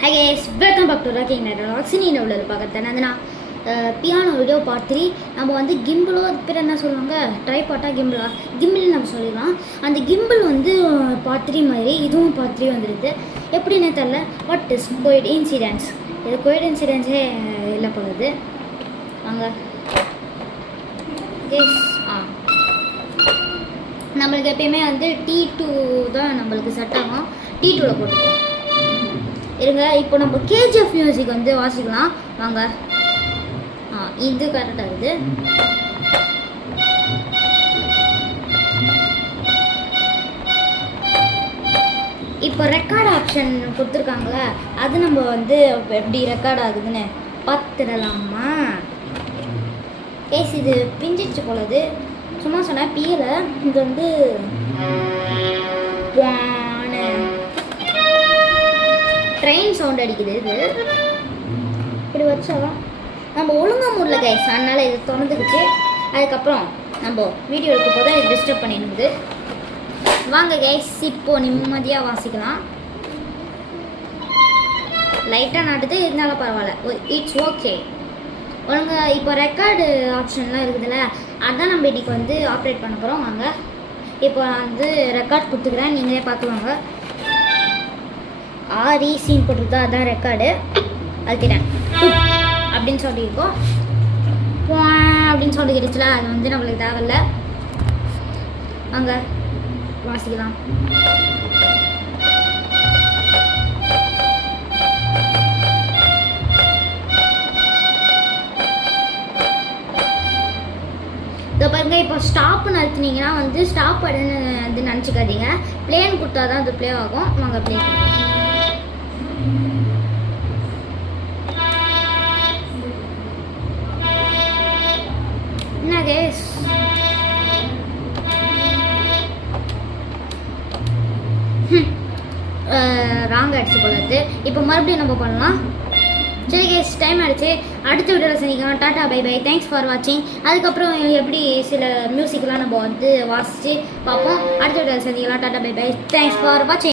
Hi guys, welcome back to Rocking Night Vlogs. இன்னைக்கு உள்ள பார்க்கறேன் அதுனா பியானோ வீடியோ பார்ட் 3. நம்ம வந்து கிம்பிளோ பேர் என்ன சொல்லுவாங்க, ட்ரைபாட்டா கிம்பிள் நம்ம சொல்லிடலாம். அந்த கிம்பிள் வந்து பார்ட் 3 மாதிரி இதுவும் பார்ட் 3 வந்துடுது. எப்படின்னே தெரில. What is goitre incidents? இது கோயிட் இன்சிடென்ட்ஸே இல்லை போகுது. வாங்க கேஸ். நம்மளுக்கு எப்பயுமே வந்து T2 தான் நம்மளுக்கு செட் ஆகும். T2வில் போட்டுப்போம். இருங்க, இப்போ நம்ம கேஜிஎஃப் மியூசிக் வந்து வாசிக்கலாம். வாங்க. இது கரெக்டாக இருக்குது. இப்போ ரெக்கார்ட் ஆப்ஷன் கொடுத்துருக்காங்களே, அது நம்ம வந்து எப்படி ரெக்கார்ட் ஆகுதுன்னு பார்த்துடலாமா? கேஸ் இது பிஞ்சிச்சு போலது. சும்மா சொன்னேன் பியலை. இது வந்து ட்ரெயின் சவுண்ட் அடிக்குது. இது இப்படி வச்சாலும் நம்ம ஒழுங்காக முடியல கைஸ், அதனால் இது திறந்துக்குச்சு. அதுக்கப்புறம் நம்ம வீடியோ எடுக்க போது இது டிஸ்டர்ப் பண்ணிடுது. வாங்க கைஸ், இப்போது நிம்மதியாக வாசிக்கலாம். லைட்டாக நாட்டுது, இருந்தாலும் பரவாயில்ல, இட்ஸ் ஓகே. ஒழுங்கா இப்போ ரெக்கார்டு ஆப்ஷன்லாம் இருக்குதுல்ல, அதான் நம்ம இன்றைக்கி வந்து ஆப்ரேட் பண்ண போகிறோம். வாங்க, இப்போ நான் வந்து ரெக்கார்ட் கொடுத்துக்கிறேன், நீங்களே பார்த்துவாங்க. ஆரி சீன் போட்டுருந்தா அதான் ரெக்கார்டு. அதுக்கிட்டேன் அப்படின்னு சொல்லியிருக்கோம். அப்படின்னு சொல்லிக்கிடுச்சுல, அது வந்து நம்மளுக்கு தேவையில்ல. அங்கே வாசிக்கலாம். இதை பாருங்க, இப்போ ஸ்டாப்னு அழுத்தினீங்கன்னா வந்து ஸ்டாப் படுன்னு வந்து நினச்சிக்காதீங்க. பிளேன் கொடுத்தா தான் அது ப்ளே ஆகும். வாங்க ப்ளே பண்ணுவோம். என்ன கேஸ், ராங் ஆயிடுச்சு போல. இப்போ மறுபடியும் நம்ம பண்ணலாம். சரி கேஸ், டைம் ஆகிடுச்சு. அடுத்த வீடியோவில் சந்திக்கலாம். Tata, bye bye, thanks for வாட்சிங். அதுக்கப்புறம் எப்படி சில மியூசிக்லாம் நம்ம வந்து வாசித்து பார்ப்போம். அடுத்த வீடியோவில் சந்திக்கலாம். Tata, bye bye, thanks for வாட்சிங்.